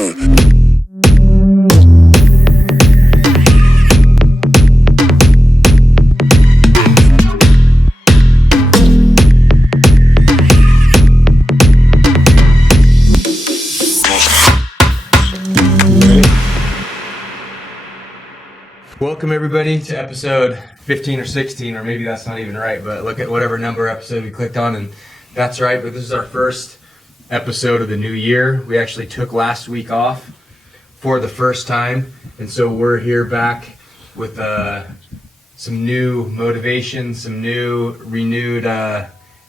Welcome everybody to episode 15 or 16, or maybe that's not even right, but look at whatever number episode we clicked on and that's right. But this is our first episode of the new year. We actually took last week off for the first time, and so we're here back with some new motivation, some new renewed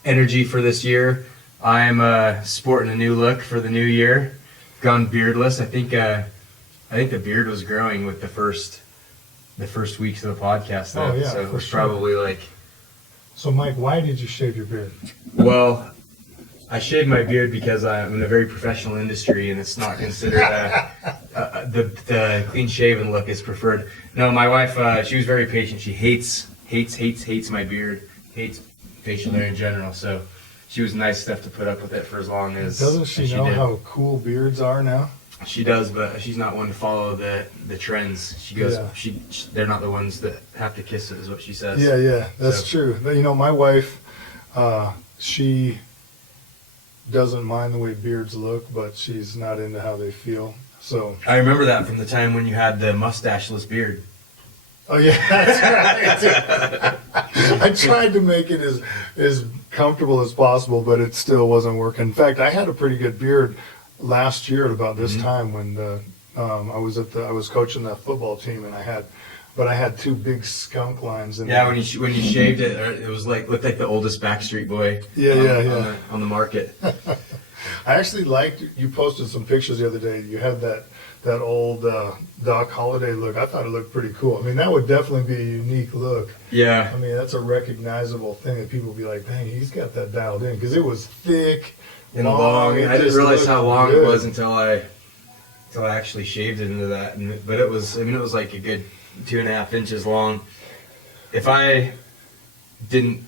energy for this year. I'm sporting a new look for the new year. Gone beardless. I think the beard was growing with the first weeks of the podcast. Oh yeah, so it was sure. probably like. So Mike, why did you shave your beard? Well, I shaved my beard because I'm in a very professional industry, and it's not considered the clean shaven look is preferred. No, my wife, she was very patient. She hates my beard, hates facial hair in general. So she was nice enough to put up with it for as long as. Doesn't she know did. how cool beards are now? She does, but she's not one to follow the trends. She goes, Yeah. they're not the ones that have to kiss it, is what she says. Yeah, that's true. You know, my wife, she doesn't mind the way beards look, but she's not into how they feel. So I remember that from the time when you had the mustacheless beard. oh yeah, that's right. I tried to make it as comfortable as possible, but it still wasn't working. In fact, I had a pretty good beard last year at about this time when I was coaching the football team, and I had two big skunk lines. Yeah, when you shaved it, it was looked like the oldest Backstreet Boy. Yeah. On the market. I actually liked, you posted some pictures the other day. You had that old Doc Holliday look. I thought it looked pretty cool. I mean, that would definitely be a unique look. Yeah. I mean, that's a recognizable thing that people would be like, dang, he's got that dialed in, because it was thick. And long. I didn't realize how long good. it was until I actually shaved it into that. But it was like a good 2.5 inches long. If I didn't,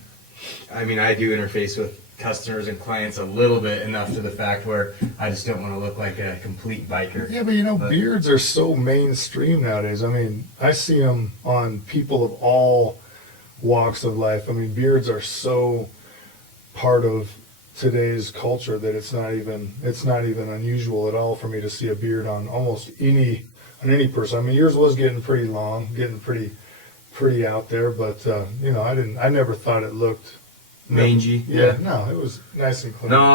I do interface with customers and clients a little bit, enough to the fact where I just don't want to look like a complete biker. Yeah, but beards are so mainstream nowadays. I mean, I see them on people of all walks of life. I mean, beards are so part of today's culture that it's not even unusual at all for me to see a beard on almost any person. I mean, yours was getting pretty long, getting pretty out there, but I never thought it looked mangy. Yeah, no, it was nice and clean. No,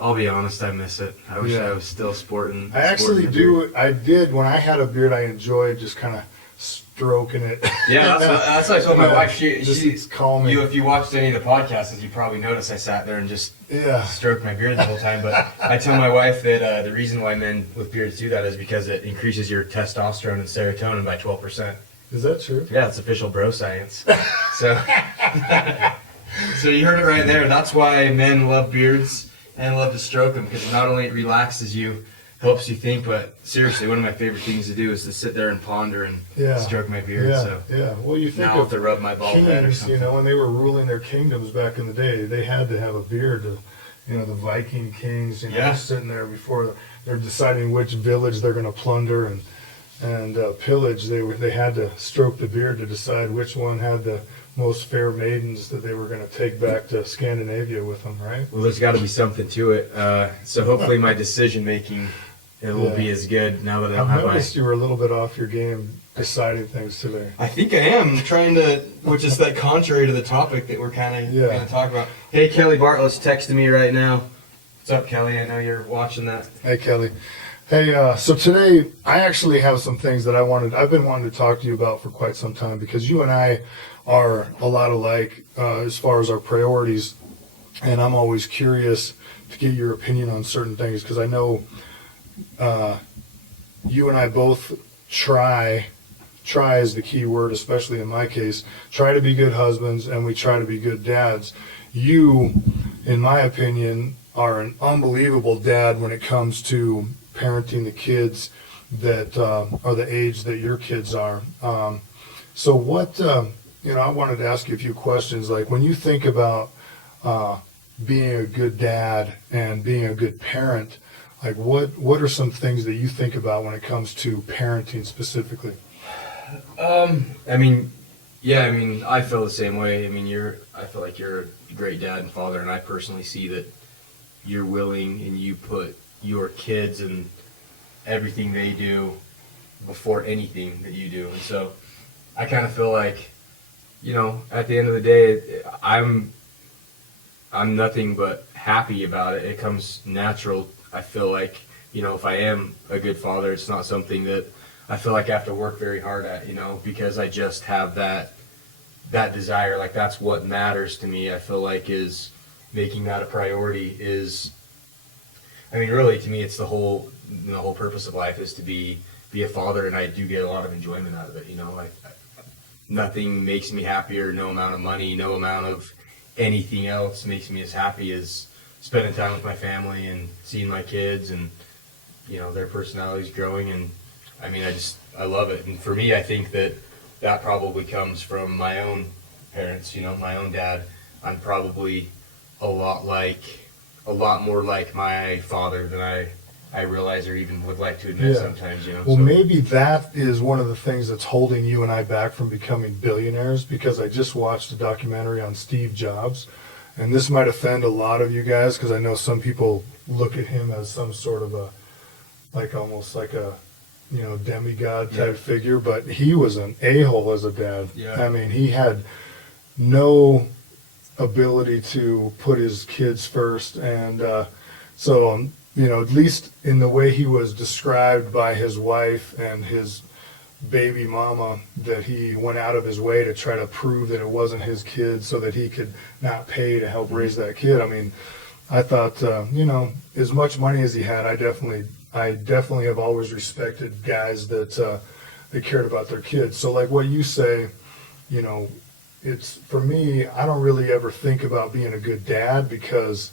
I'll be honest, I miss it. I wish I was still sporting. I actually do. I did when I had a beard. I enjoyed just kind of stroking it. Yeah, that's what I told my wife. She's calming. If you watched any of the podcasts, as you probably noticed, I sat there and just stroked my beard the whole time. But I tell my wife that the reason why men with beards do that is because it increases your testosterone and serotonin by 12%. Is that true? Yeah, it's official bro science. So you heard it right there. That's why men love beards and love to stroke them, because not only it relaxes you, helps you think, but seriously, one of my favorite things to do is to sit there and ponder and stroke my beard. Yeah. Well, you think now I have to rub my bald head or something. When they were ruling their kingdoms back in the day, they had to have a beard. The Viking kings, sitting there before they're deciding which village they're going to plunder and pillage. They had to stroke the beard to decide which one had the most fair maidens that they were going to take back to Scandinavia with them, right? Well, there's got to be something to it. So hopefully my decision making will be as good now that I don't have my. I noticed you were a little bit off your game deciding things today. I think I am trying to, which is that contrary to the topic that we're kind of going to talk about. Hey, Kelly Bartlett's texting me right now. What's up, Kelly? I know you're watching that. Hey, Kelly. Hey, so today I actually have some things that I've been wanting to talk to you about for quite some time, because you and I are a lot alike as far as our priorities, and I'm always curious to get your opinion on certain things, because I know you and I both try is the key word, especially in my case, try to be good husbands, and we try to be good dads. You, in my opinion, are an unbelievable dad when it comes to parenting the kids that are the age that your kids are. So what, I wanted to ask you a few questions. Like, when you think about being a good dad and being a good parent, Like what are some things that you think about when it comes to parenting specifically? I mean, yeah, I mean, I feel the same way. I mean, I feel like you're a great dad and father, and I personally see that you're willing and you put your kids and everything they do before anything that you do. And so I kind of feel like, at the end of the day, I'm nothing but happy about it. It comes natural. I feel like, if I am a good father, it's not something that I feel like I have to work very hard at, because I just have that desire. Like, that's what matters to me. I feel like is making that a priority is, I mean, really to me, it's the whole purpose of life is to be a father, and I do get a lot of enjoyment out of it. Nothing makes me happier. No amount of money, no amount of anything else makes me as happy as spending time with my family and seeing my kids and their personalities growing. And I mean, I love it. And for me, I think that probably comes from my own parents. My own dad. I'm probably a lot more like my father than I realize or even would like to admit sometimes, Well, maybe that is one of the things that's holding you and I back from becoming billionaires, because I just watched a documentary on Steve Jobs, and this might offend a lot of you guys because I know some people look at him as some sort of almost like a demigod type figure, but he was an a-hole as a dad. Yeah. I mean, he had no ability to put his kids first, and at least in the way he was described by his wife and his baby mama, that he went out of his way to try to prove that it wasn't his kid so that he could not pay to help raise that kid. I mean, I thought, as much money as he had, I definitely have always respected guys that cared about their kids. So like what you say, it's, for me, I don't really ever think about being a good dad because,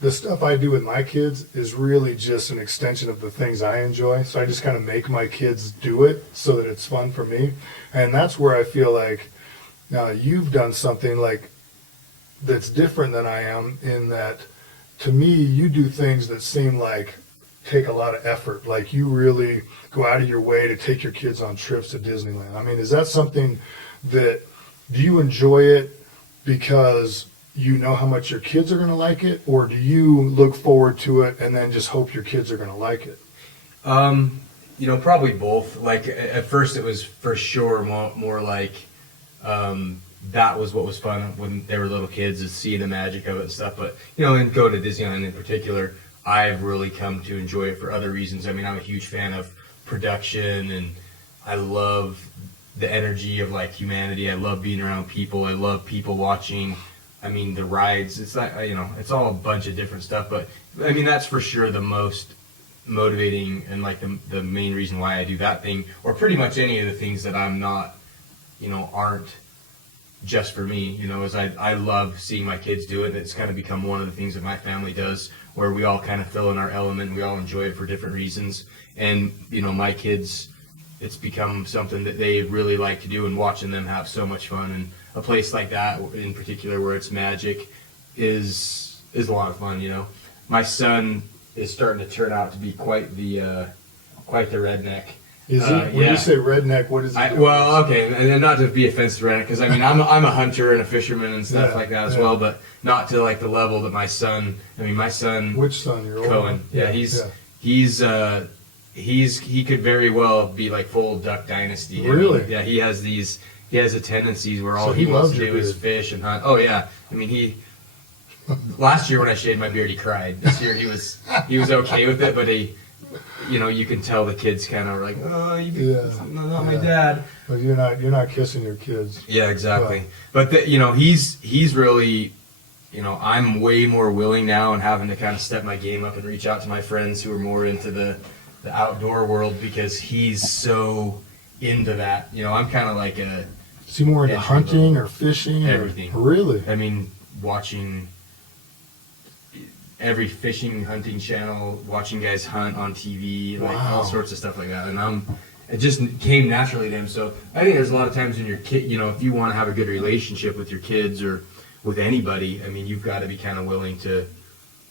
the stuff I do with my kids is really just an extension of the things I enjoy. So I just kind of make my kids do it so that it's fun for me. And that's where I feel like you've done something like that's different than I am, in that to me, you do things that seem like take a lot of effort. Like you really go out of your way to take your kids on trips to Disneyland. I mean, is that something do you enjoy it because you know how much your kids are going to like it, or do you look forward to it and then just hope your kids are going to like it? Probably both. Like at first it was for sure more like that was what was fun when they were little kids, is seeing the magic of it and stuff. But, and go to Disneyland in particular, I've really come to enjoy it for other reasons. I mean, I'm a huge fan of production, and I love the energy of like humanity. I love being around people. I love people watching. I mean, the rides, it's not, it's all a bunch of different stuff, but I mean, that's for sure the most motivating and like the main reason why I do that thing, or pretty much any of the things that I'm not, aren't just for me, is I love seeing my kids do it. It's kind of become one of the things that my family does, where we all kind of fill in our element. We all enjoy it for different reasons. And, my kids, it's become something that they really like to do, and watching them have so much fun. And a place like that in particular where it's magic is a lot of fun. My son is starting to turn out to be quite the redneck. Is he? When you say redneck, what is it? Well, okay, and not to be offensive to redneck, because I mean I'm a hunter and a fisherman and stuff like that as well, but not to like the level that my son. I mean, my son. Which son? Your old Cohen. Yeah, he could very well be like full Duck Dynasty. Really? I mean, yeah, he has a tendency where all he wants to do is fish and hunt. Oh yeah, I mean last year when I shaved my beard, he cried. This year he was okay with it, but you can tell the kids kind of like, oh, not my dad. But you're not kissing your kids. Yeah, exactly. But he's really, I'm way more willing now and having to kind of step my game up and reach out to my friends who are more into the outdoor world, because he's so into that. I'm kind of like a. Is he more into hunting or fishing? Everything. Really? I mean, watching every fishing, hunting channel, watching guys hunt on TV, like all sorts of stuff like that. And it just came naturally to him. So I think there's a lot of times when your kid, if you want to have a good relationship with your kids or with anybody, I mean, you've got to be kind of willing to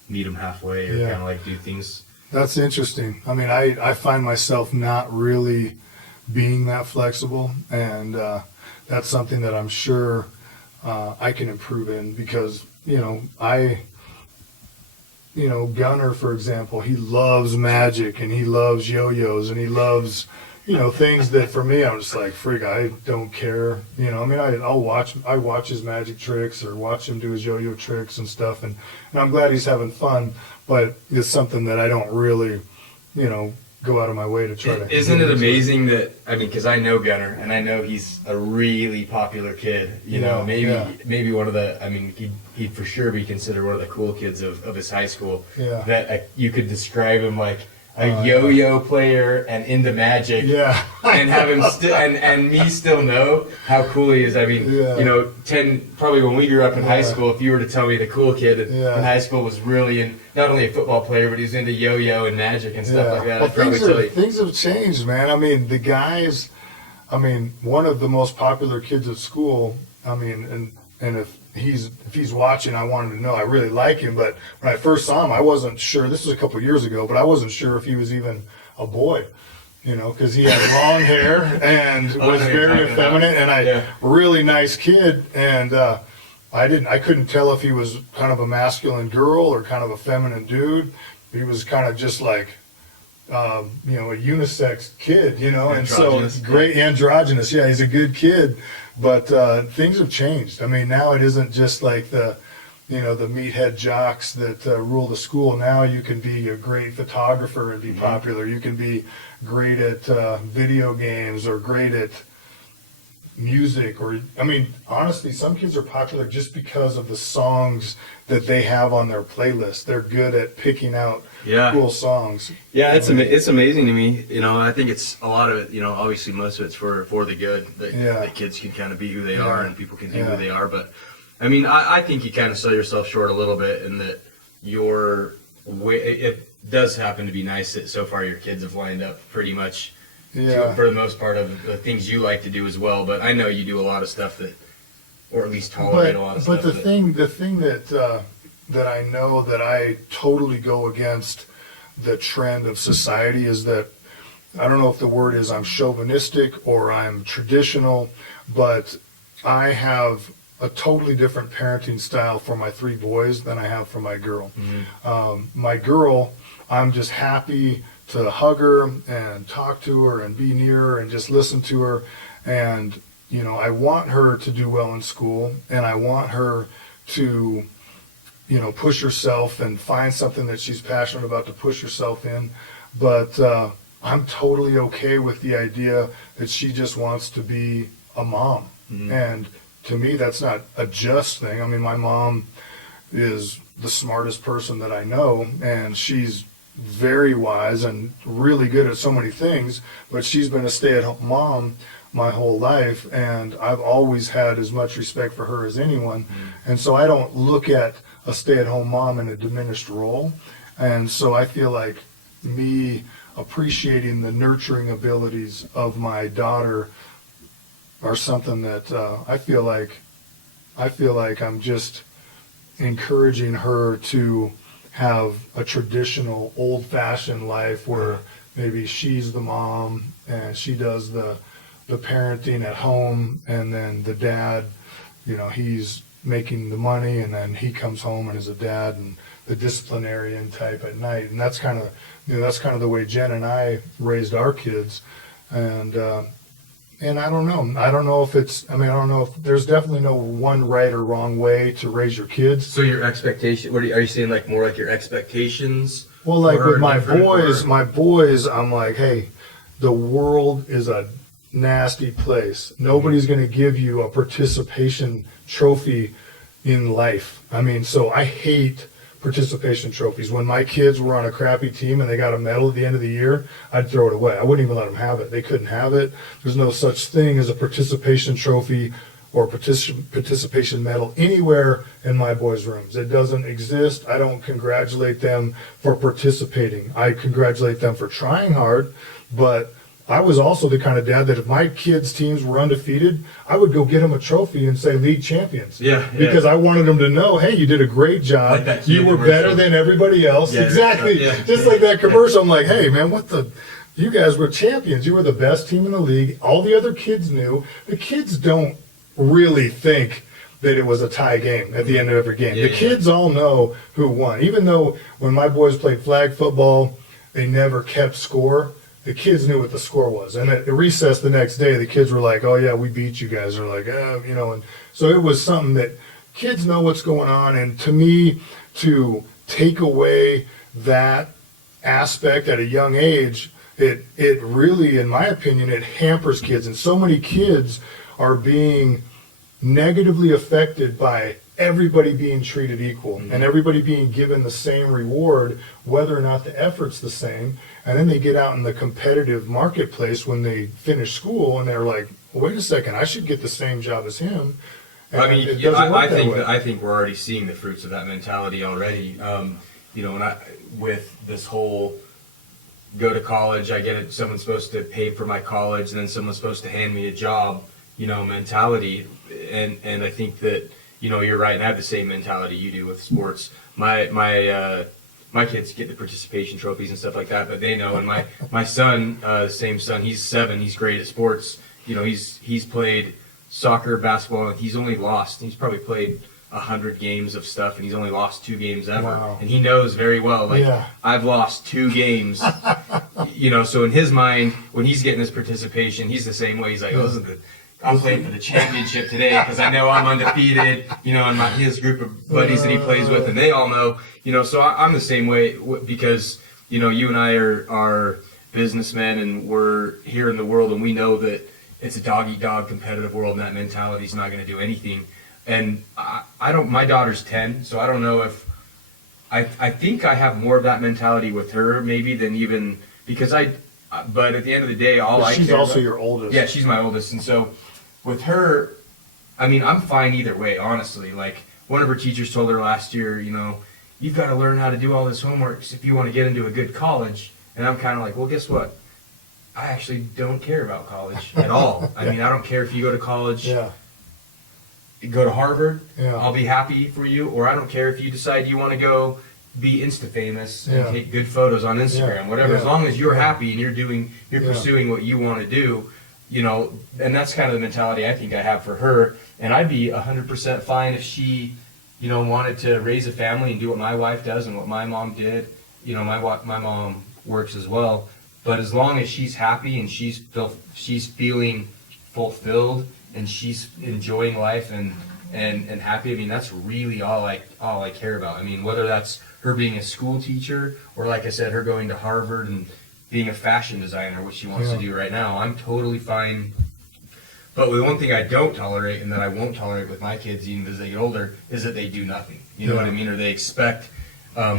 meet them halfway or Yeah. kind of like do things. That's interesting. I mean, I find myself not really being that flexible, and that's something that I'm sure I can improve in, because, Gunner, for example, he loves magic and he loves yo-yos and he loves, things that for me, I'm just like, frig, I don't care. I mean, I watch his magic tricks or watch him do his yo-yo tricks and stuff, and I'm glad he's having fun, but it's something that I don't really, go out of my way to try to. Isn't it amazing that, I mean, because I know Gunner, and I know he's a really popular kid, maybe one of the, I mean, he'd for sure be considered one of the cool kids of his high school, that you could describe him like a yo-yo player and into magic, and have him still, and me still know how cool he is. I mean, probably when we grew up in high school, if you were to tell me the cool kid in high school was really not only a football player, but he was into yo-yo and magic and stuff like that, well, I'd probably tell you. Things have changed, man. I mean, the guys, one of the most popular kids at school, and if he's watching, I wanted to know. I really like him, but when I first saw him, I wasn't sure. This was a couple of years ago, but I wasn't sure if he was even a boy, because he had long hair and was very effeminate and a really nice kid. And I couldn't tell if he was kind of a masculine girl or kind of a feminine dude. He was kind of just like, a unisex kid, and so great androgynous. Yeah, he's a good kid. But things have changed. I mean, now it isn't just like the meathead jocks that rule the school. Now you can be a great photographer and be popular. You can be great at video games or great at music. Or, honestly, some kids are popular just because of the songs that they have on their playlist. They're good at picking out cool songs. Yeah, it's amazing to me. I think it's a lot of it. Obviously most of it's for the good. That kids can kind of be who they are and people can be who they are. But I mean, I think you kind of sell yourself short a little bit in that your way. It does happen to be nice that so far your kids have lined up pretty much for the most part of the things you like to do as well. But I know you do a lot of stuff that, or at least tolerate a lot of stuff. But the thing that I know that I totally go against the trend of society is that, I don't know if the word is I'm chauvinistic or I'm traditional, but I have a totally different parenting style for my 3 boys than I have for my girl. My girl, I'm just happy to hug her and talk to her and be near her and just listen to her. And, I want her to do well in school, and I want her to push herself and find something that she's passionate about to push herself in. But I'm totally okay with the idea that she just wants to be a mom. And to me, that's not a just thing. I mean, my mom is the smartest person that I know, and she's very wise and really good at so many things, but she's been a stay-at-home mom my whole life, and I've always had as much respect for her as anyone. And so I don't look at a stay-at-home mom in a diminished role. And so I feel like me appreciating the nurturing abilities of my daughter are something that I feel like I'm just encouraging her to have a traditional old-fashioned life where maybe she's the mom and she does the parenting at home, and then the dad, he's making the money, and then he comes home and is a dad and the disciplinarian type at night. And that's kind of the way Jen and I raised our kids. And I don't know if there's definitely no one right or wrong way to raise your kids. So your expectation, are you saying like more like your expectations? Well, like with my boys, I'm like, hey, the world is a nasty place. Nobody's going to give you a participation trophy in life. So I hate participation trophies. When my kids were on a crappy team and they got a medal at the end of the year, I'd throw it away. I wouldn't even let them have it. They couldn't have it. There's no such thing as a participation trophy or participation medal anywhere in my boys' rooms. It doesn't exist. I don't congratulate them for participating. I congratulate them for trying hard, but I was also the kind of dad that if my kids' teams were undefeated, I would go get them a trophy and say league champions. Yeah. Because I wanted them to know, hey, you did a great job. Like that You were better than everybody else. Yeah, exactly. yeah. Just like that commercial. I'm like, hey, man, you guys were champions. You were the best team in the league. All the other kids knew. The kids don't really think that it was a tie game at the end of every game. The kids all know who won. Even though when my boys played flag football, they never kept score. The kids knew what the score was. And at recess the next day, the kids were like, oh, yeah, we beat you guys. Or like, and so it was something that kids know what's going on. And to me, to take away that aspect at a young age, it really, in my opinion, it hampers kids. And so many kids are being negatively affected by everybody being treated equal and everybody being given the same reward, whether or not the effort's the same. And then they get out in the competitive marketplace when they finish school and they're like, well, wait a second, I should get the same job as him. And I mean, I think we're already seeing the fruits of that mentality already. With this whole go to college, I get it, someone's supposed to pay for my college and then someone's supposed to hand me a job, mentality. And I think that, you're right, and I have the same mentality you do with sports. My kids get the participation trophies and stuff like that, but they know. And my son, same son, he's 7. He's great at sports. He's played soccer, basketball, and he's probably played 100 games of stuff, and he's only lost 2 games ever. Wow. And he knows very well, I've lost 2 games. So in his mind, when he's getting his participation, he's the same way. He's like, I'm playing for the championship today because I know I'm undefeated, and his group of buddies that he plays with, and they all know, so I'm the same way because, you and I are businessmen and we're here in the world and we know that it's a dog-eat-dog competitive world and that mentality is not going to do anything. And my daughter's 10, so I don't know if, I think I have more of that mentality with her maybe than even, because but at the end of the day, she's also your oldest. Yeah, she's my oldest. And so with her, I mean, I'm fine either way, honestly. Like, one of her teachers told her last year, you've got to learn how to do all this homework if you want to get into a good college. And I'm kind of like, well, guess what? I actually don't care about college at all. I mean, I don't care if you go to college, go to Harvard, I'll be happy for you. Or I don't care if you decide you want to go be Insta famous and take good photos on Instagram, whatever. As long as you're happy and you're pursuing what you want to do, and that's kind of the mentality I think I have for her. And I'd be 100% fine if she, wanted to raise a family and do what my wife does and what my mom did. My mom works as well. But as long as she's happy and she's feeling fulfilled and she's enjoying life and happy, I mean, that's really all I care about. I mean, whether that's her being a school teacher or, like I said, her going to Harvard and being a fashion designer, which she wants to do right now, I'm totally fine. But the one thing I don't tolerate and that I won't tolerate with my kids even as they get older is that they do nothing. You know what I mean? Or they expect,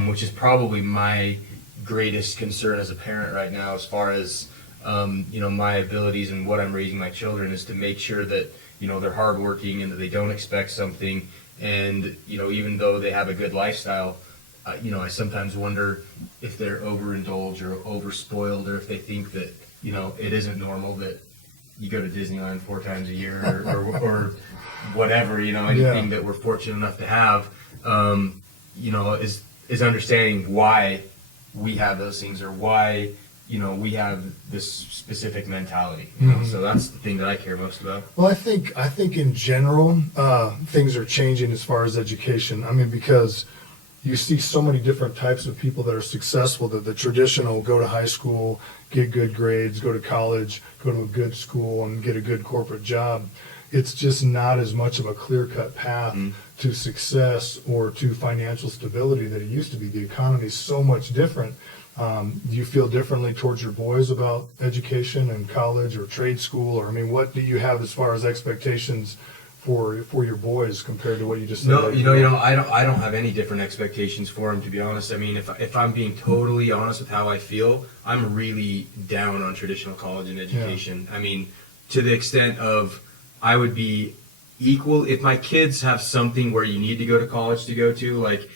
which is probably my greatest concern as a parent right now as far as, my abilities and what I'm raising my children is to make sure that, they're hardworking and that they don't expect something. And, even though they have a good lifestyle, I sometimes wonder if they're overindulged or overspoiled, or if they think that, it isn't normal that you go to Disneyland 4 times a year or whatever, anything that we're fortunate enough to have, is understanding why we have those things or why, we have this specific mentality. So that's the thing that I care most about. Well, I think in general, things are changing as far as education. I mean, because you see so many different types of people that are successful, that the traditional go to high school, get good grades, go to college, go to a good school and get a good corporate job. It's just not as much of a clear-cut path to success or to financial stability that it used to be. The economy is so much different. Do you feel differently towards your boys about education and college or trade school? Or, I mean, what do you have as far as expectations for your boys compared to what you just said? No, I don't have any different expectations for them, to be honest. I mean, if I'm being totally honest with how I feel, I'm really down on traditional college and education. I mean, to the extent of I would be equal if my kids have something where you need to go to college to go to, like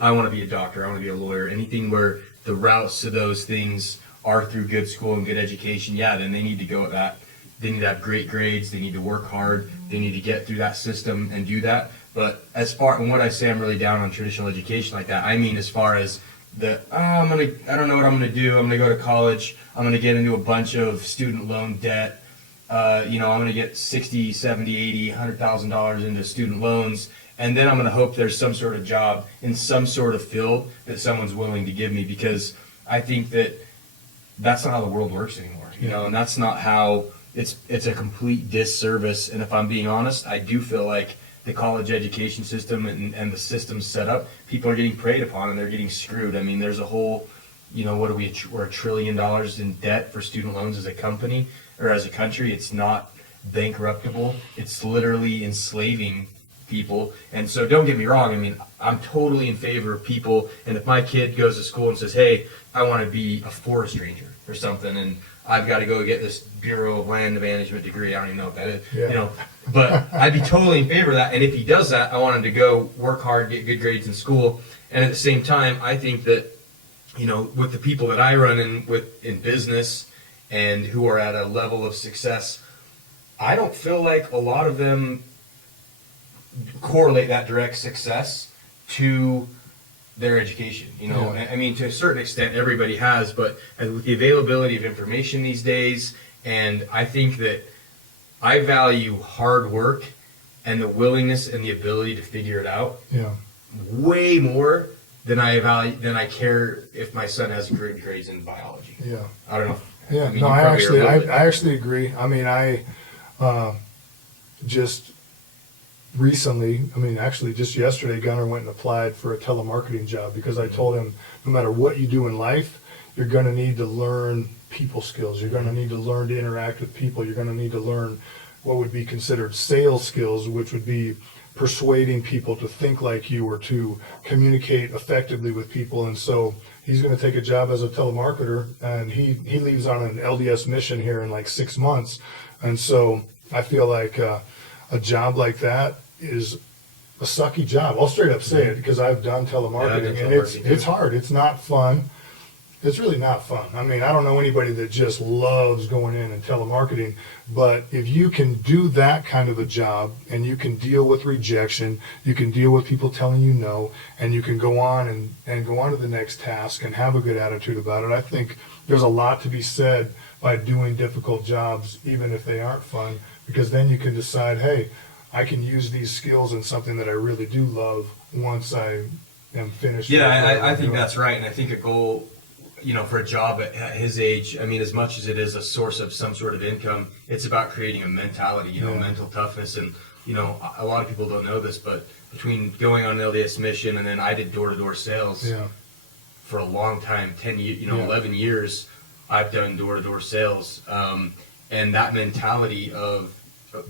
I want to be a doctor, I want to be a lawyer, anything where the routes to those things are through good school and good education, yeah, then they need to go at that. They need to have great grades. They need to work hard. They need to get through that system and do that. But as far, and what I say, I'm really down on traditional education like that. I mean, as far as I don't know what I'm gonna do. I'm gonna go to college. I'm gonna get into a bunch of student loan debt. I'm gonna get 60, 70, 80, $100,000 into student loans. And then I'm gonna hope there's some sort of job in some sort of field that someone's willing to give me, because I think that that's not how the world works anymore, and that's not how it's a complete disservice. And if I'm being honest, I do feel like the college education system and the system set up, people are getting preyed upon and they're getting screwed. I mean, there's a whole, we're $1 trillion in debt for student loans as a company or as a country. It's not bankruptable. It's literally enslaving people. And so don't get me wrong. I mean, I'm totally in favor of people. And if my kid goes to school and says, hey, I want to be a forest ranger or something, and I've got to go get this Bureau of Land Management degree. I don't even know what that is, but I'd be totally in favor of that. And if he does that, I want him to go work hard, get good grades in school. And at the same time, I think that, with the people that I run in business and who are at a level of success, I don't feel like a lot of them correlate that direct success to their education. I mean, to a certain extent everybody has, but with the availability of information these days, and I think that I value hard work and the willingness and the ability to figure it out way more than I care if my son has good grades in biology. I don't know. I actually agree. I mean, I just recently, just yesterday, Gunnar went and applied for a telemarketing job, because I told him no matter what you do in life, you're going to need to learn people skills. You're going to need to learn to interact with people. You're going to need to learn what would be considered sales skills, which would be persuading people to think like you or to communicate effectively with people. And so he's going to take a job as a telemarketer, and he leaves on an LDS mission here in like 6 months. And so I feel like a job like that is a sucky job. I'll straight up say it, because I've done telemarketing, and it's hard. It's not fun. It's really not fun. I mean, I don't know anybody that just loves going in and telemarketing, but if you can do that kind of a job, and you can deal with rejection, you can deal with people telling you no, and you can go on and go on to the next task and have a good attitude about it, I think there's a lot to be said by doing difficult jobs, even if they aren't fun, because then you can decide, hey, I can use these skills in something that I really do love once I am finished. Yeah, I think that's right. And I think a goal, for a job at his age, I mean, as much as it is a source of some sort of income, it's about creating a mentality, mental toughness. And, a lot of people don't know this, but between going on an LDS mission and then I did door-to-door sales for a long time, 10 years, 11 years, I've done door-to-door sales. And that mentality of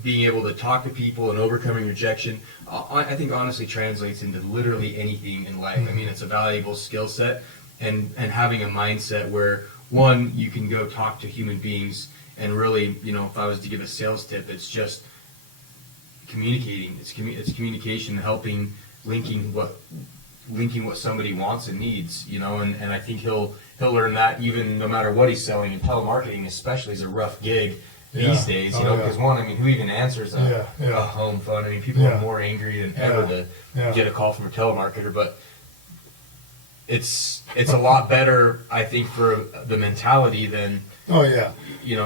being able to talk to people and overcoming rejection, I think honestly translates into literally anything in life. I mean, it's a valuable skill set, and having a mindset where, one, you can go talk to human beings, and really, if I was to give a sales tip, it's just communicating. It's communication, helping, linking what somebody wants and needs, and I think he'll learn that even no matter what he's selling. And telemarketing especially is a rough gig these days, because who even answers a home phone? I mean, people are more angry than ever to get a call from a telemarketer, but it's a lot better, I think, for the mentality than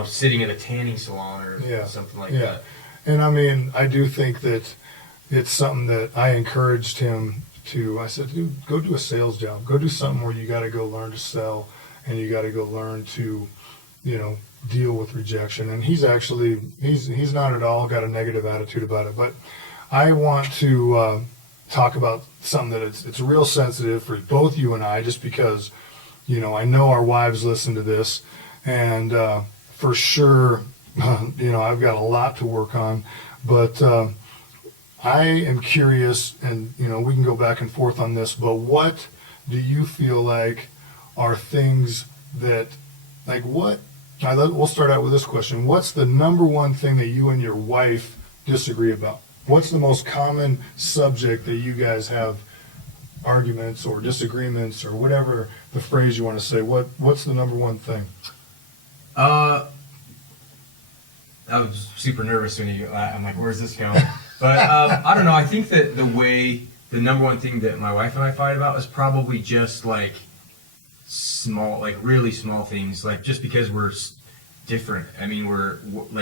sitting in a tanning salon or something like that. And I mean, I do think that it's something that I encouraged him to. I said, dude, go do a sales job. Go do something where you got to go learn to sell, and you got to go learn to, deal with rejection. And he's not at all got a negative attitude about it. But I want to talk about something that it's real sensitive for both you and I, just because, I know our wives listen to this, and for sure, I've got a lot to work on. But I am curious, and we can go back and forth on this, but what do you feel like are things that, we'll start out with this question. What's the number one thing that you and your wife disagree about? What's the most common subject that you guys have arguments or disagreements or whatever the phrase you want to say, what's the number one thing? I was super nervous when I'm like, where's this going? But I don't know. I think that the number one thing that my wife and I fight about is probably just like small, like really small things. Like just because we're different. I mean,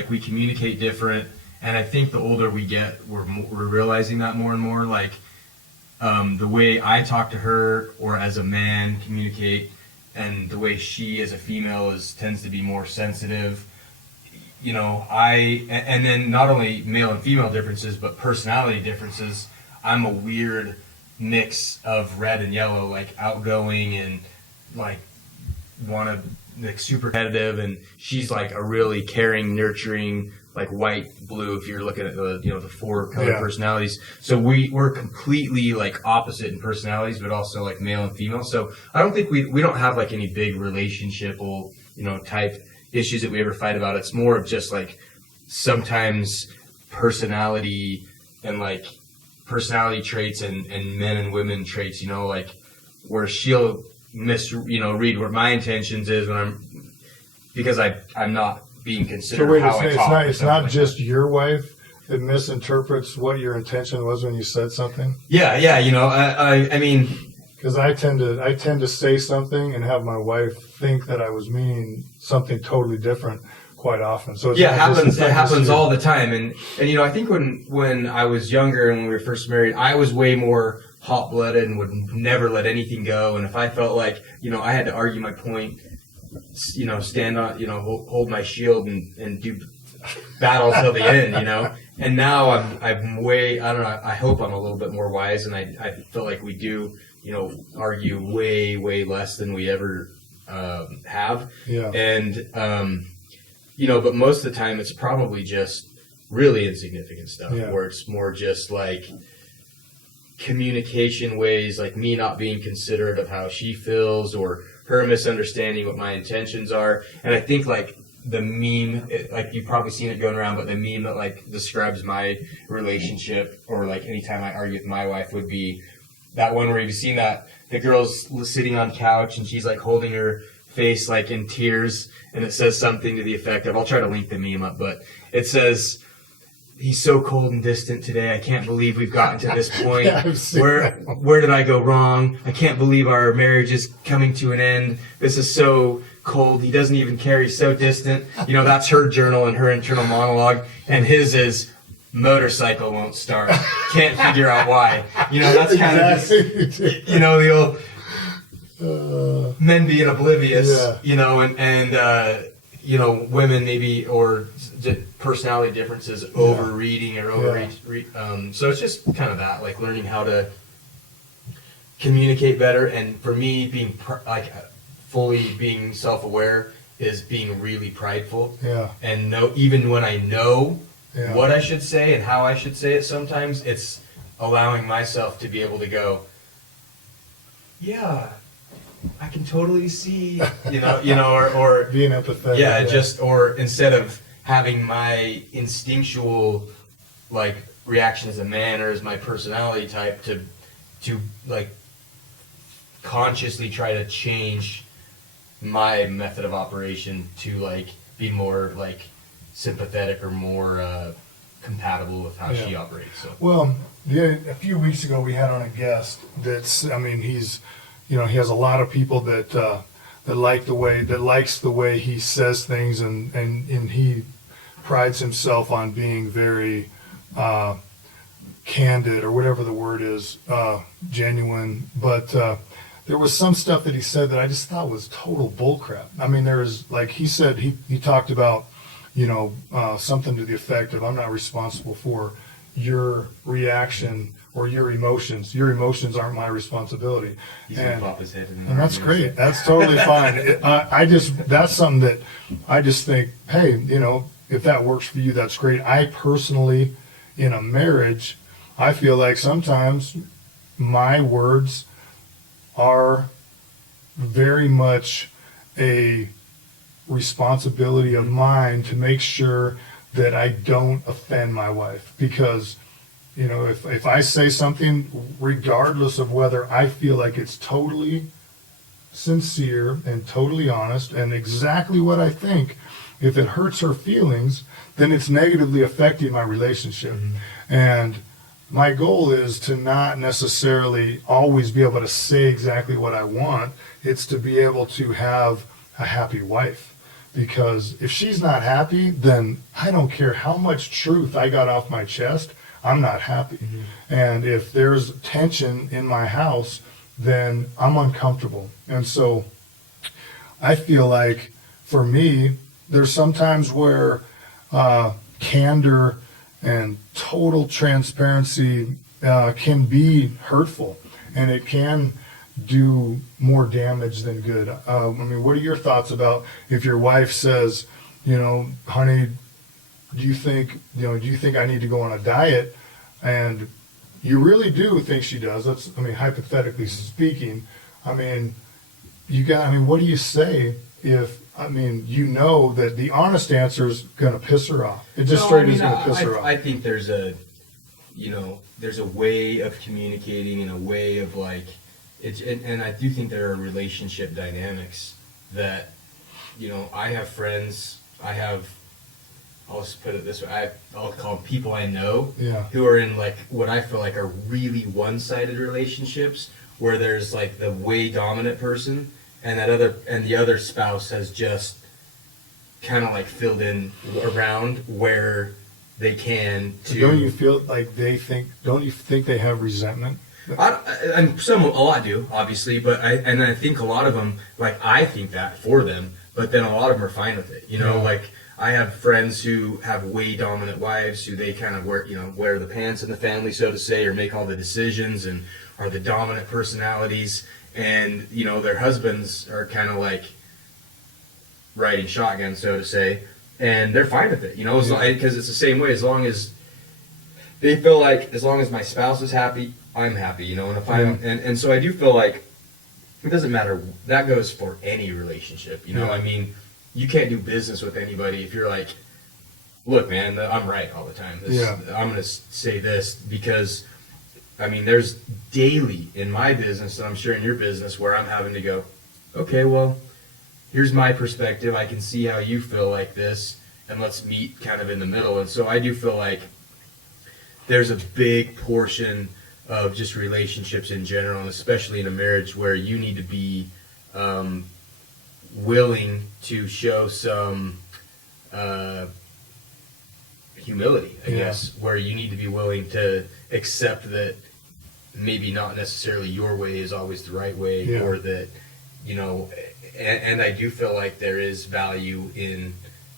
we communicate different, and I think the older we get, we're realizing that more and more. Like the way I talk to her, or as a man communicate, and the way she as a female tends to be more sensitive. You know, and then not only male and female differences, but personality differences. I'm a weird mix of red and yellow, like outgoing and like like super competitive, and she's like a really caring, nurturing, like white, blue. If you're looking at the four color personalities, so we're completely like opposite in personalities, but also like male and female. So I don't think we don't have like any big relationship-y, type issues that we ever fight about. It's more of just like sometimes personality and like personality traits and men and women traits, like where she'll read what my intentions is when because I'm not being considered. So wait, how I talk. It's not just your wife that misinterprets what your intention was when you said something? Yeah. I mean, because I tend to say something and have my wife think that I was meaning something totally different quite often. So it happens all the time. And I think when I was younger and when we were first married, I was way more hot-blooded and would never let anything go. And if I felt like I had to argue my point, stand on, hold my shield and do battle till the end, And now I'm way, I don't know, I hope I'm a little bit more wise, and I feel like we do argue way, way less than we ever have. Yeah. And, but most of the time it's probably just really insignificant stuff where it's more just like communication ways, like me not being considerate of how she feels or her misunderstanding what my intentions are. And I think like the meme, like you've probably seen it going around, but the meme that like describes my relationship or like anytime I argue with my wife would be that one where you've seen that the girl's sitting on the couch and she's like holding her face like in tears, and it says something to the effect of, I'll try to link the meme up, but it says, "He's so cold and distant today. I can't believe we've gotten to this point. Where did I go wrong? I can't believe our marriage is coming to an end. This is so cold. He doesn't even care. He's so distant." That's her journal and her internal monologue, and his is, "Motorcycle won't start. Can't figure out why." That's kind of the old men being oblivious. And women maybe, or personality differences, overreading or overreach. So it's just kind of that, like learning how to communicate better. And for me, being fully being self-aware is being really prideful. Yeah. And even when I know what I should say and how I should say it, sometimes it's allowing myself to be able to go, yeah, I can totally see, or being empathetic. Or instead of having my instinctual like reaction as a man or as my personality type to like consciously try to change my method of operation to like be more like sympathetic or more compatible with how she operates. So. Well, a few weeks ago we had on a guest he's he has a lot of people that likes the way he says things, and he prides himself on being very candid, or whatever the word is, genuine. But there was some stuff that he said that I just thought was total bullcrap. I mean, there was, like he said, he talked about something to the effect of, "I'm not responsible for your reaction or your emotions. Your emotions aren't my responsibility." He's gonna pop his head in, and that's great. That's totally fine. That's something that I just think, hey, if that works for you, that's great. I personally, in a marriage, I feel like sometimes my words are very much a responsibility of mine to make sure that I don't offend my wife, because you know, if I say something, regardless of whether I feel like it's totally sincere and totally honest and exactly what I think, if it hurts her feelings, then it's negatively affecting my relationship. And my goal is to not necessarily always be able to say exactly what I want. It's to be able to have a happy wife. Because if she's not happy, then I don't care how much truth I got off my chest, I'm not happy. And if there's tension in my house, then I'm uncomfortable. And so I feel like for me, there's sometimes where candor and total transparency can be hurtful, and it can do more damage than good. I mean, what are your thoughts about if your wife says, you know, honey, do you think I need to go on a diet? And you really do think she does. That's, I mean, hypothetically speaking, I mean, what do you say if, I mean, you know that the honest answer is going to piss her off? It just straight is going to piss her off. I think there's a way of communicating and a way of like, and I do think there are relationship dynamics that, you know, I have friends, I'll just put it this way, I'll call them people I know who are in like what I feel like are really one-sided relationships where there's like the way dominant person and the other spouse has just kind of like filled in around where they can to. Don't you feel like don't you think they have resentment? And a lot do, obviously, but I think a lot of them, like, I think that for them, but then a lot of them are fine with it, you know, like, I have friends who have way dominant wives who they kind of wear the pants in the family, so to say, or make all the decisions and are the dominant personalities, and, you know, their husbands are kind of like riding shotgun, so to say, and they're fine with it, you know, because it's the same way, as long as they feel like, as long as my spouse is happy, I'm happy, you know, and if and so I do feel like it doesn't matter, that goes for any relationship, you know, I mean, you can't do business with anybody if you're like, look, man, I'm right all the time. I'm going to say this because, I mean, there's daily in my business, and I'm sure in your business, where I'm having to go, okay, well, here's my perspective. I can see how you feel like this, and let's meet kind of in the middle. And so I do feel like there's a big portion of just relationships in general, and especially in a marriage, where you need to be willing to show some humility, I guess, where you need to be willing to accept that maybe not necessarily your way is always the right way, or that, you know, and I do feel like there is value in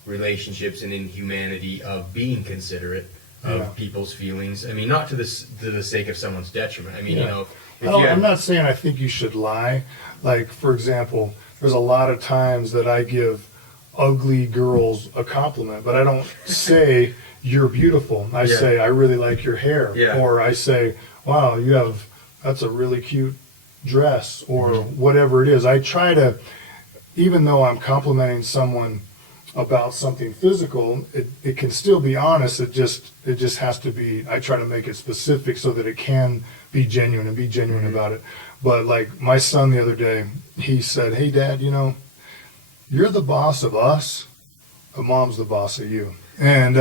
relationships and in humanity of being considerate of people's feelings. I mean, not to the sake of someone's detriment. I mean, you know, I'm not saying I think you should lie. Like, for example, there's a lot of times that I give ugly girls a compliment, but I don't say you're beautiful. I say I really like your hair, or I say, wow, that's a really cute dress, or whatever it is. I try to, even though I'm complimenting someone about something physical, it can still be honest. It just has to be, I try to make it specific so that it can be genuine and be genuine about it. But like my son the other day, he said, hey Dad, you know, you're the boss of us, but Mom's the boss of you. And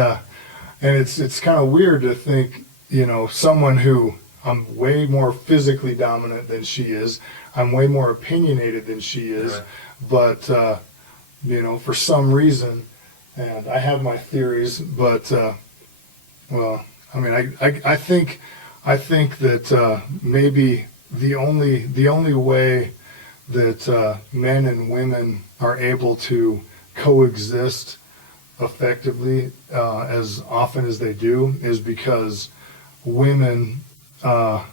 it's kind of weird to think, you know, someone who I'm way more physically dominant than she is, I'm way more opinionated than she is, but you know, for some reason, and I have my theories, but well, I mean, I think that maybe the only way that men and women are able to coexist effectively as often as they do is because women. I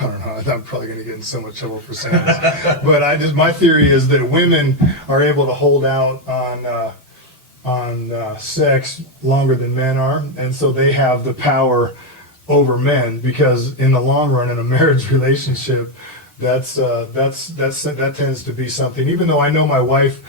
don't know, I'm probably going to get in so much trouble for saying this, but my theory is that women are able to hold out on sex longer than men are, and so they have the power over men, because in the long run, in a marriage relationship, that tends to be something, even though I know my wife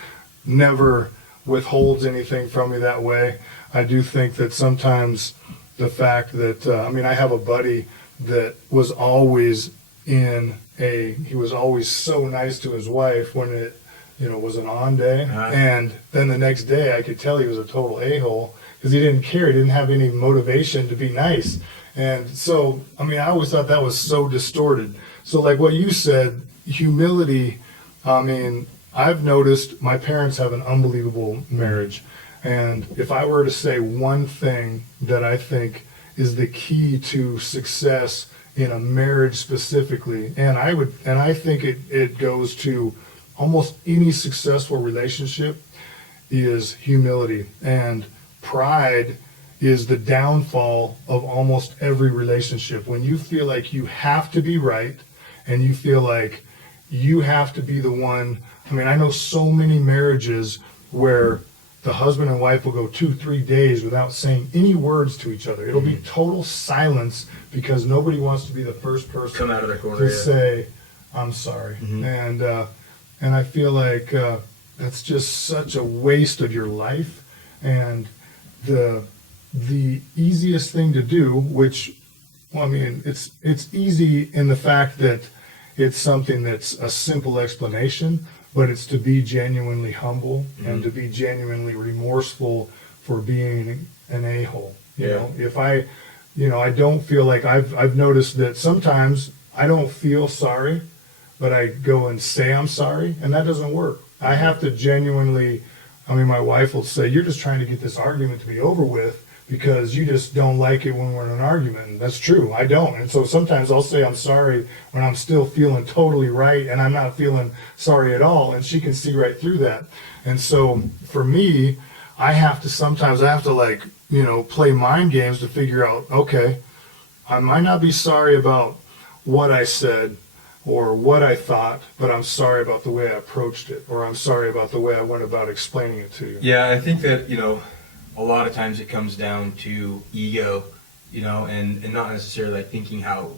never withholds anything from me that way, I do think that sometimes the fact that, I have a buddy that was always he was always so nice to his wife when it, was an on day. And then the next day I could tell he was a total a-hole because he didn't care. He didn't have any motivation to be nice. And so, I always thought that was so distorted. So like what you said, humility, I've noticed my parents have an unbelievable marriage. And if I were to say one thing that I think is the key to success in a marriage specifically, and I think it goes to almost any successful relationship, is humility. And pride is the downfall of almost every relationship. When you feel like you have to be right and you feel like you have to be the one. I know so many marriages where the husband and wife will go 2-3 days without saying any words to each other. It'll be total silence because nobody wants to be the first person come out of their corner to say, I'm sorry. And I feel like that's just such a waste of your life. And the easiest thing to do, which, it's easy in the fact that it's something that's a simple explanation, but it's to be genuinely humble and to be genuinely remorseful for being an a-hole. You know, if I don't feel like I've noticed that sometimes I don't feel sorry, but I go and say I'm sorry, and that doesn't work. I have to genuinely, my wife will say, you're just trying to get this argument to be over with because you just don't like it when we're in an argument. And that's true, I don't. And so sometimes I'll say I'm sorry when I'm still feeling totally right and I'm not feeling sorry at all, and she can see right through that. And so for me, I have to play mind games to figure out, okay, I might not be sorry about what I said or what I thought, but I'm sorry about the way I approached it, or I'm sorry about the way I went about explaining it to you. Yeah, I think that, a lot of times it comes down to ego, and not necessarily like thinking how,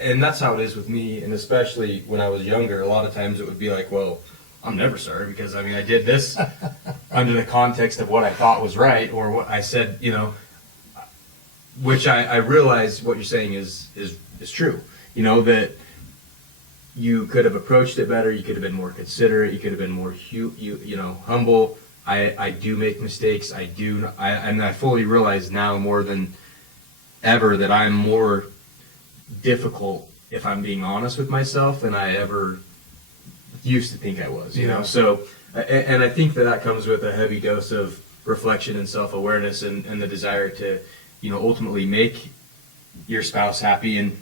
and that's how it is with me, and especially when I was younger, a lot of times it would be like, well, I'm never sorry because, I did this under the context of what I thought was right, or what I said, which I realize what you're saying is true, that you could have approached it better, you could have been more considerate, you could have been more humble. I do make mistakes. And I fully realize now more than ever that I'm more difficult if I'm being honest with myself than I ever used to think I was. You know, so and I think that comes with a heavy dose of reflection and self-awareness and the desire to, ultimately make your spouse happy. And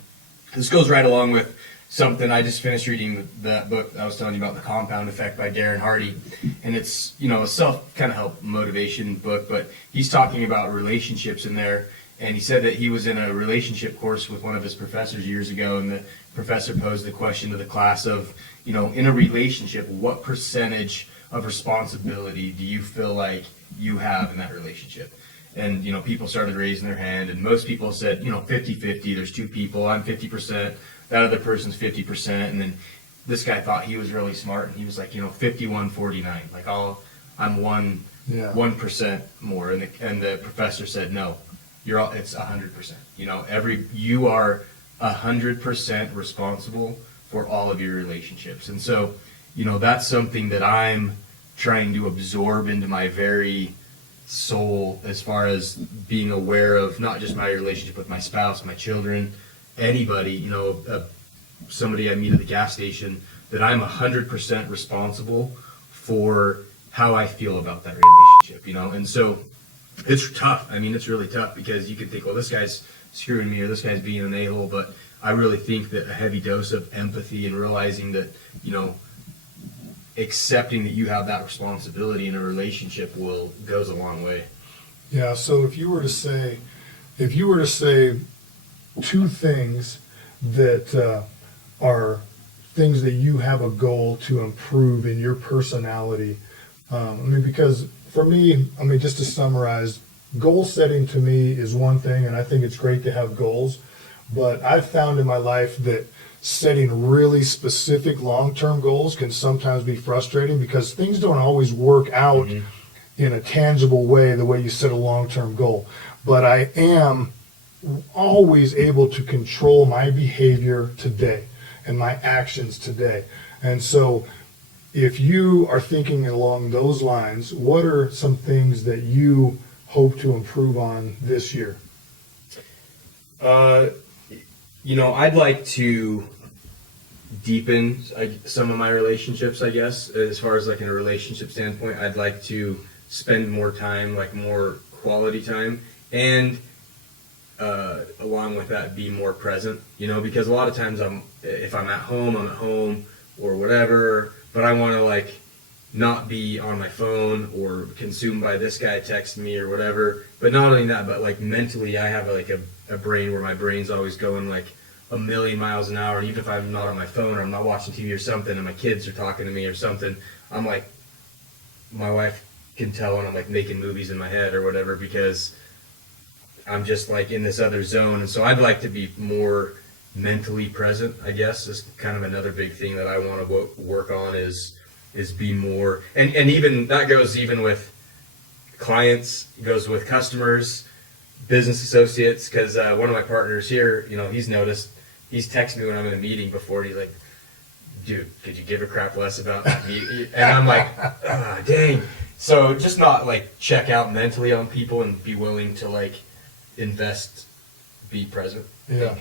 this goes right along with something I just finished reading, that book I was telling you about, The Compound Effect by Darren Hardy, and it's a self kind of help motivation book, but he's talking about relationships in there, and he said that he was in a relationship course with one of his professors years ago, and the professor posed the question to the class of, in a relationship, what percentage of responsibility do you feel like you have in that relationship? And people started raising their hand, and most people said 50-50. There's two people, I'm 50%. That other person's 50%, and then this guy thought he was really smart, and he was like, 51-49. Like I'm 1% more, and the professor said, no, it's 100%. You are 100% responsible for all of your relationships, and so that's something that I'm trying to absorb into my very soul, as far as being aware of not just my relationship with my spouse, my children, anybody, somebody I meet at the gas station, that I'm 100% responsible for how I feel about that relationship, and so it's tough. It's really tough because you could think, well, this guy's screwing me or this guy's being an a-hole, but I really think that a heavy dose of empathy and realizing that, accepting that you have that responsibility in a relationship goes a long way. Yeah, so if you were to say two things that are things that you have a goal to improve in your personality. Because for me, just to summarize, goal setting to me is one thing, and I think it's great to have goals, but I've found in my life that setting really specific long-term goals can sometimes be frustrating because things don't always work out in a tangible way the way you set a long-term goal. But I am always able to control my behavior today and my actions today. And so if you are thinking along those lines, what are some things that you hope to improve on this year? I'd like to deepen some of my relationships, I guess, as far as like in a relationship standpoint. I'd like to spend more time, like more quality time, and along with that, be more present, because a lot of times if I'm at home or whatever, but I want to like not be on my phone or consumed by this guy texting me or whatever. But not only that, but like mentally, I have like a brain where my brain's always going like a million miles an hour. And even if I'm not on my phone or I'm not watching TV or something and my kids are talking to me or something, I'm like, my wife can tell when I'm like making movies in my head or whatever, because I'm just like in this other zone. And so I'd like to be more mentally present, I guess, is kind of another big thing that I want to work on is be more, and even that goes even with clients, goes with customers, business associates, because one of my partners here, he's noticed, he's texted me when I'm in a meeting before, and he's like, dude, could you give a crap less about me? And I'm like, dang. So just not like check out mentally on people and be willing to like invest, be present. Yeah,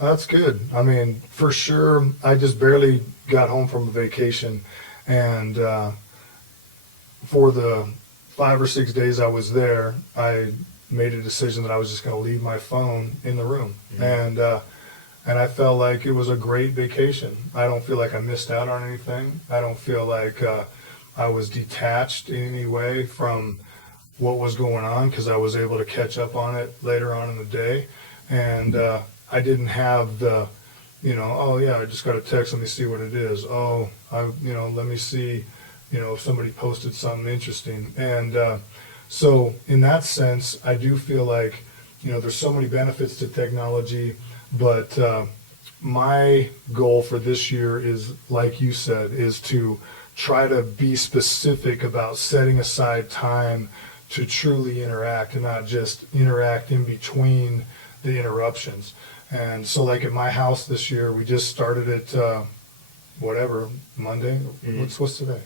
that's good. I mean, for sure, I just barely got home from a vacation, and for the 5 or 6 days I was there, I made a decision that I was just going to leave my phone in the room. Mm-hmm. And I felt like it was a great vacation. I don't feel like I missed out on anything. I don't feel like I was detached in any way from what was going on, because I was able to catch up on it later on in the day. And I didn't have the, oh yeah, I just got a text, let me see what it is. Oh, let me see, if somebody posted something interesting. And so in that sense, I do feel like, there's so many benefits to technology, but my goal for this year is, like you said, is to try to be specific about setting aside time to truly interact and not just interact in between the interruptions. And so like at my house this year, we just started it, Monday? Mm-hmm. What's today?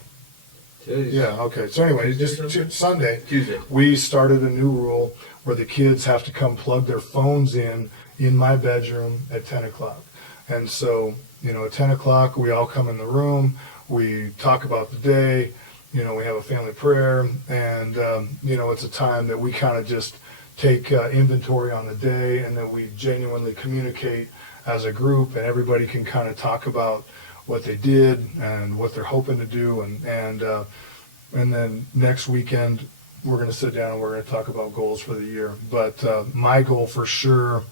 Tuesday. Yeah, okay. So anyway, just Sunday, Tuesday, we started a new rule where the kids have to come plug their phones in my bedroom at 10 o'clock. And so, at 10 o'clock, we all come in the room, we talk about the day, we have a family prayer, and, it's a time that we kind of just take inventory on the day, and that we genuinely communicate as a group, and everybody can kind of talk about what they did and what they're hoping to do, and then next weekend we're going to sit down and we're going to talk about goals for the year. But my goal for sure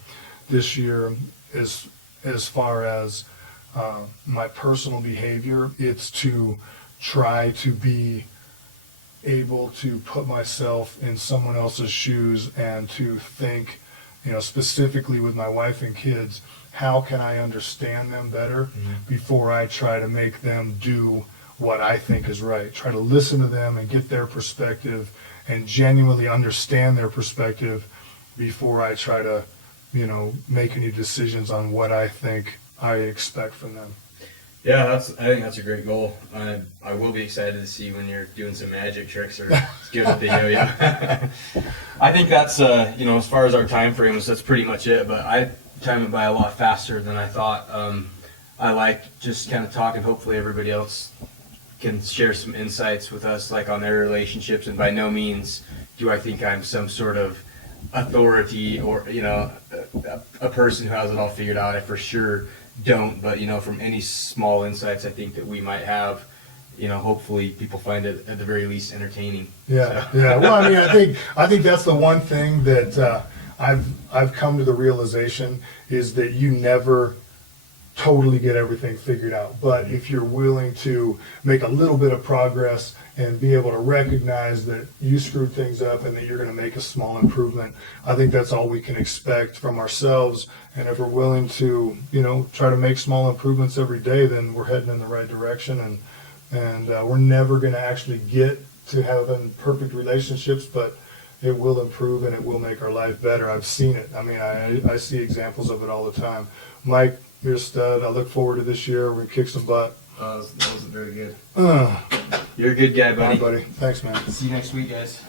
this year is, as far as my personal behavior, it's to try to be able to put myself in someone else's shoes and to think, specifically with my wife and kids, how can I understand them better before I try to make them do what I think is right. Try to listen to them and get their perspective and genuinely understand their perspective before I try to, make any decisions on what I think I expect from them. Yeah, I think that's a great goal. I will be excited to see when you're doing some magic tricks or good with the yo-yo. I think that's, as far as our time frames, that's pretty much it. But I time it by a lot faster than I thought. I like just kind of talking. Hopefully everybody else can share some insights with us, like on their relationships. And by no means do I think I'm some sort of authority or, a person who has it all figured out. I for sure don't, but from any small insights I think that we might have, hopefully people find it at the very least entertaining. Yeah, so. Yeah. Well, I mean, I think that's the one thing that I've come to the realization is that you never totally get everything figured out, but if you're willing to make a little bit of progress and be able to recognize that you screwed things up and that you're going to make a small improvement, I think that's all we can expect from ourselves. And if we're willing to, try to make small improvements every day, then we're heading in the right direction. And we're never going to actually get to having perfect relationships, but it will improve and it will make our life better. I've seen it. I mean, I see examples of it all the time. Mike, you're a stud. I look forward to this year. We're going to kick some butt. That wasn't very good. Uh, You're a good guy, Bye, buddy. buddy. Thanks, man. See you next week, guys.